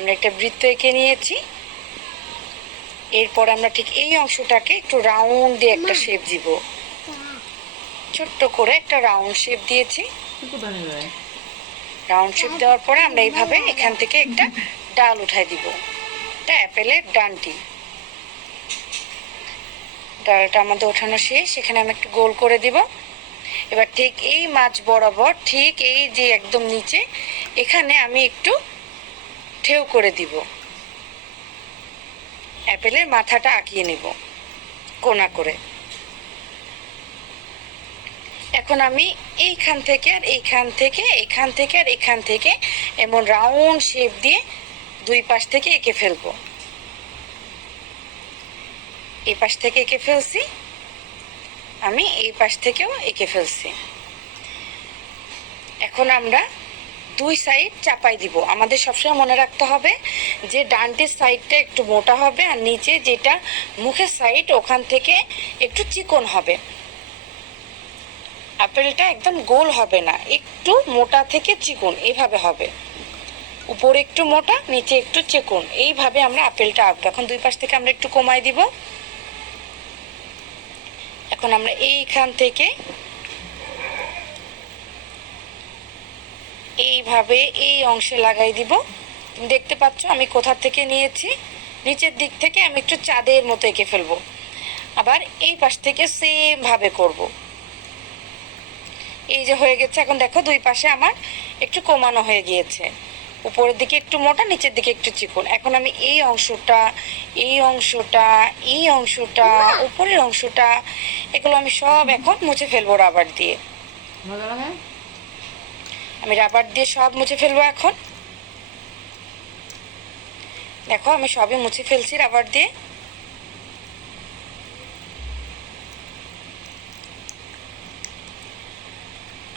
আমরা একটা বৃত্ত এঁকে নিয়েছি। এরপর আমরা ঠিক এই অংশটাকে একটু রাউন্ড দিয়ে একটা শেপ দিব। ছোট্ট করে একটা রাউন্ড শেপ দিয়েছি। রাউন্ড শেপ দেওয়ার পরে আমরা এইভাবে এখান থেকে একটা ডাল উঠাই দিব। এটা অ্যাপেলের ডানটি। ডালটা আমাদের ওঠানো শেষ। এখানে আমি একটু গোল করে দিব। এবার ঠিক এই মাছ বরাবর, ঠিক এই যে একদম নিচে, এখানে আমি একটু ঢেউ করে দিব। অ্যাপেলের মাথাটা আঁকিয়ে নেব কোনা করে। এখন আমি এইখান থেকে আর এইখান থেকে, এইখান থেকে আর এইখান থেকে এমন রাউন্ড শেপ দিয়ে দুই পাশ থেকে এঁকে ফেলবো। এই পাশ থেকে এঁকে ফেলছি, আমি এই পাশ থেকেও এঁকে ফেলছি। এখন আমরা দুই সাইড চাপাই দিব। আমাদের সবসময় মনে রাখতে হবে যে ডানটির সাইডটা একটু মোটা হবে আর নিচে যেটা মুখের সাইড ওখান থেকে একটু চিকন হবে। আপেলটা একদম গোল হবে না, একটু মোটা থেকে চিকন এইভাবে হবে। উপরে একটু মোটা, নিচে একটু চিকন, এইভাবে আমরা আপেলটা আঁকবো। এখন দুই পাশ থেকে আমরা একটু কমাই দিব। এখন আমরা এইখান থেকে এইভাবে এই অংশে লাগাই দিব। তুমি দেখতে পাচ্ছ আমি কোথা থেকে নিয়েছি, নিচের দিক থেকে আমি একটু চাঁদের মতো এঁকে ফেলবো। আবার এই পাশ থেকে সেম ভাবে করব। এই যে হয়ে গেছে। এখন দেখো দুই পাশে আমার একটু কমানো হয়ে গিয়েছে। উপরের দিকে একটু মোটা, নিচের দিকে একটু চিকন। এখন আমি এই অংশটা, এই অংশটা, এই অংশটা, উপরের অংশটা, এগুলো আমি সব এখন মুছে ফেলবো রাবার দিয়ে। আমি রাবার দিয়ে সব মুছে ফেলবো। এখন দেখো আমি সবই মুছে ফেলছি রাবার দিয়ে।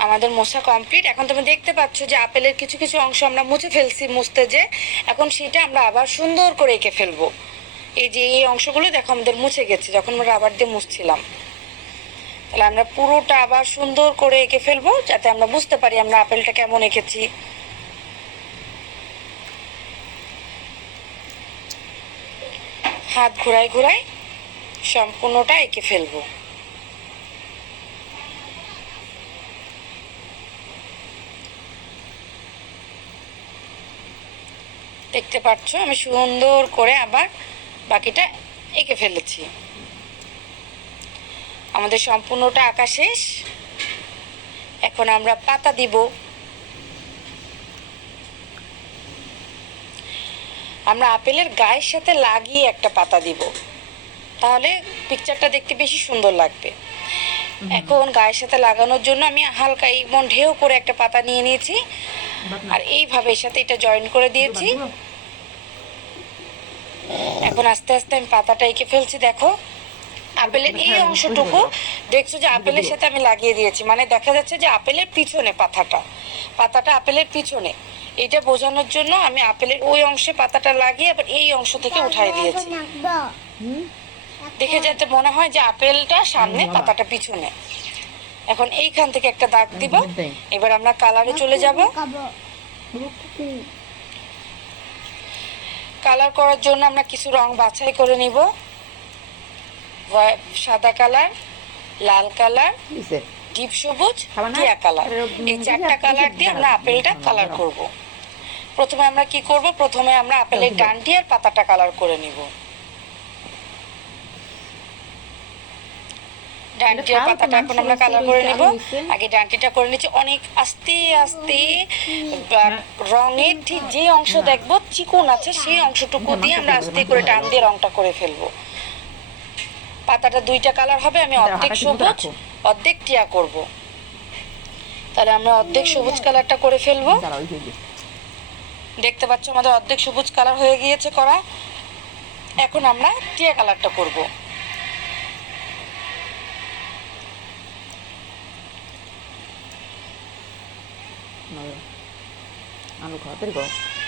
আমাদের মোছা কমপ্লিট। এখন তুমি দেখতে পাচ্ছ যে আপেলের কিছু কিছু অংশ আমরা মুছে ফেলছি মুছতে যে, এখন সেটা আমরা আবার সুন্দর করে এঁকে ফেলবো। এই যে এই অংশগুলো দেখো আমাদের মুছে গেছে যখন আমরা রাবার দিয়ে মুছছিলাম। তাহলে আমরা পুরোটা আবার সুন্দর করে এঁকে ফেলবো যাতে আমরা বুঝতে পারি আমরা আপেলটা কেমন এঁকেছি। হাত ঘোরায় ঘোরায় সম্পূর্ণটা এঁকে ফেলবো। দেখতে পাচ্ছ আমি সুন্দর করে আবার বাকিটা এঁকে ফেলেছি। আমাদের সম্পূর্ণটা আঁকা শেষ। এখন আমরা পাতা দিব। আমরা আপেলের গায়ের সাথে লাগিয়ে একটা পাতা দিব, তাহলে পিকচারটা দেখতে বেশি সুন্দর লাগবে। এখন গায়ের সাথে লাগানোর জন্য আমি হালকা এমন ঢেউ করে একটা পাতা নিয়ে নিয়েছি আর এইভাবে এর সাথে এটা জয়েন করে দিয়েছি। এখন আস্তে আস্তে আমি পাতাটা এঁকে ফেলছি। দেখো আপেলের এই অংশটুকু দেখছো যে আপেলের সাথে আমি লাগিয়ে দিয়েছি, মানে দেখা যাচ্ছে যে আপেলের পিছনে পাতাটা আপেলের পিছনে। এটা বোঝানোর জন্য আমি আপেলের ওই অংশে পাতাটা লাগিয়ে আবার এই অংশ থেকে উঠাই দিয়েছি, দেখে যাতে মনে হয় যে আপেলটা সামনে পাতাটা পিছনে। এখন এইখান থেকে একটা দাগ দিব। এবার আমরা কালারে চলে যাব। কালার করার জন্য আমরা কিছু রং বাছাই করে নিব। সাদা কালার, লাল কালার, ডিপ সবুজ, টিয়া কালার, এই চারটা কালার দিয়ে আমরা আপেলটা কালার করব। প্রথমে আমরা কি করব, প্রথমে আমরা আপেলের ডান্টি আর পাতাটা কালার করে নিব। ডান্টি আর পাতাটা এখন আমরা কালার করে নিব। আগে ডান্টিটা করে নিচ্ছি। অনেক আস্তে আস্তে রঙের ঠিক যে অংশ দেখবো চিকন আছে সেই অংশটুকু দিয়ে আমরা আস্তে করে টান দিয়ে রংটা করে ফেলবো। পাতাটা দুইটা কালার হবে। আমি অর্ধেক সবুজ অর্ধেক টিয়া করব। তাহলে আমরা অর্ধেক সবুজ কালারটা করে ফেলবো। দেখতে পাচ্ছ আমাদের অর্ধেক সবুজ কালার হয়ে গিয়েছে করা। এখন আমরা টিয়া কালারটা করব।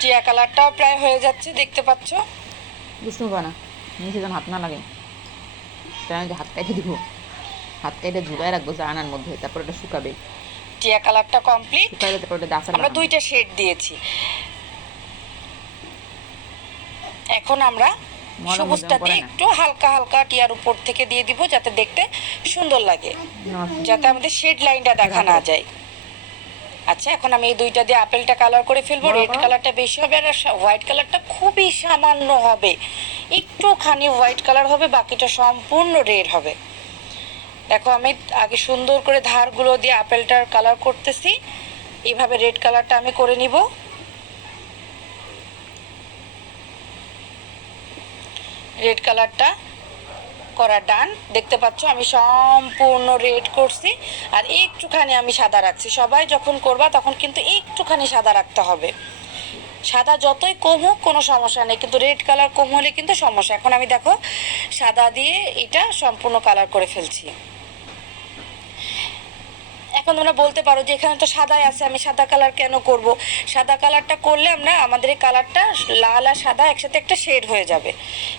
টিয়া কালারটাও প্রায় হয়ে যাচ্ছে, দেখতে পাচ্ছ। বুঝতে পারবা না, নিচে যেন হাত না লাগে। হাত কেটে দিব, হাত কেটে ঝুলায় রাখবো জানার মধ্যে, তারপর এটা শুকাবে। টিয়া কালারটা কমপ্লিট। আমরা দুইটা শেড দিয়েছি। এখন আমরা মরম সবুজটা হজম করে দিয়ে না। একটু হালকা হালকা টিয়ার উপর থেকে দিয়ে দিব, যাতে দেখতে সুন্দর লাগে, যাতে আমাদের শেড লাইনটা দেখা না যায়। আচ্ছা, এখন আমি এই দুইটা দিয়ে আপেলটা কালার করে ফেলবো। বড় রেড করো। কালারটা বেশি হবে আর হোয়াইট কালারটা খুবই সামান্য হবে, একটুখানি হোয়াইট কালার হবে, বাকিটা সম্পূর্ণ রেড হবে। দেখো আমি আগে সুন্দর করে ধারগুলো দিয়ে আপেলটার কালার করতেছি, এইভাবে রেড কালারটা আমি করে নিব। রেড কালারটা করা ডান। দেখতে পাচ্ছ আমি সম্পূর্ণ রেড করছি, আর একটুখানি আমি সাদা রাখছি। সবাই যখন করবা তখন কিন্তু একটুখানি সাদা রাখতে হবে। সাদা যতই কম হোক কোনো সমস্যা নেই, কিন্তু রেড কালার কম হলে কিন্তু সমস্যা। এখন আমি দেখো সাদা দিয়ে এটা সম্পূর্ণ কালার করে ফেলছি। এখন তোমরা বলতে পারো যে এখানে তো সাদাই আছে, আমি সাদা কালার কেন করব? সাদা কালারটা করলে আমরা আমাদের এই কালারটা লাল আর সাদা একসাথে একটা শেড হয়ে যাবে।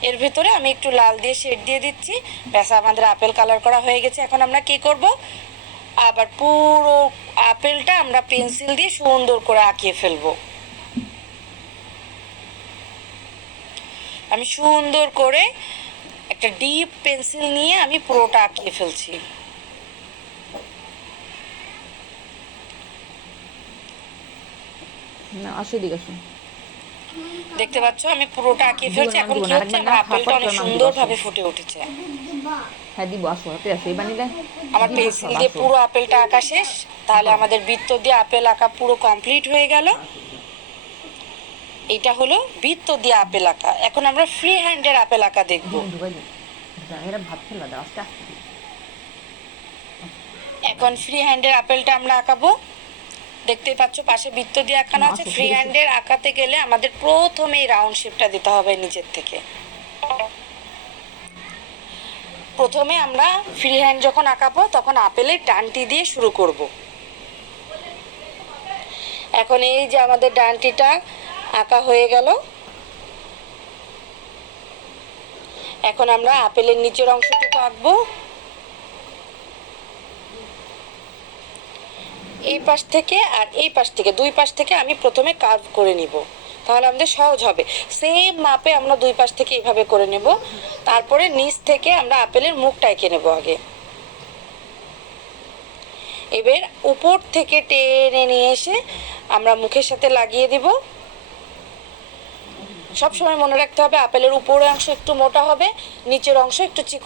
এর ভিতরে আমি একটু লাল দিয়ে শেড দিয়ে দিচ্ছি, ব্যাস আমাদের আপেল কালার করা হয়ে গেছে। এখন আমরা কি করব, আবার পুরো আপেলটা আমরা পেন্সিল দিয়ে সুন্দর করে আঁকিয়ে ফেলবো। আমি সুন্দর করে একটা ডিপ পেন্সিল নিয়ে আমি পুরোটা আঁকিয়ে ফেলছি। না, আসো এদিকে আসো। দেখতে পাচ্ছ আমি পুরোটা আঁকিয়ে ফেলছি। এখন কি হচ্ছে, আমার আপেলটা অনেক সুন্দরভাবে ফুটে উঠেছে। হ্যাঁ দিব, আসো হাতে আসো। এই বানিলে আমার পেন্সিল দিয়ে পুরো আপেলটা আঁকা শেষ। তাহলে আমাদের বৃত্ত দিয়ে আপেল আঁকা পুরো কমপ্লিট হয়ে গেল। এটা হলো বৃত্ত দিয়ে আপেল আঁকা। এখন আমরা ফ্রি হ্যান্ডের আপেল আঁকা দেখব। এরা ভাত ফেলা দাও আস্তে আস্তে। এখন ফ্রি হ্যান্ডের আপেলটা আমরা আঁকাবো। দেখতেই পাচ্ছ পাশে বৃত্ত দিয়ে আঁকানো আছে। ফ্রি হ্যান্ডের আঁকাতে গেলে আমাদের প্রথমেই রাউন্ড শেপটা দিতে হবে নিচের থেকে। প্রথমে আমরা ফ্রি হ্যান্ড যখন আঁকাবো তখন আপেলের ডানটি দিয়ে শুরু করব। এখন এই যে আমাদের ডানটিটা আঁকা হয়ে গেল। এখন আমরা আপেলের নিচের অংশটুকু আঁকবো। এই পাশ থেকে আর এই পাশ থেকে, দুই পাশ থেকে আমি প্রথমে কার্ভ করে নিব, তাহলে আমাদের সহজ হবে। সেম মাপে আমরা দুই পাশ থেকে এইভাবে করে নেব। তারপরে নিচ থেকে আমরা আপেলের মুখটা এঁকে নেব আগে। এবার উপর থেকে টেনে নিয়ে এসে আমরা মুখের সাথে লাগিয়ে দিব। সবসময় মনে রাখতে হবে আপেলের উপরের অংশ একটু মোটা হবে, নিচের অংশ একটু চিকন।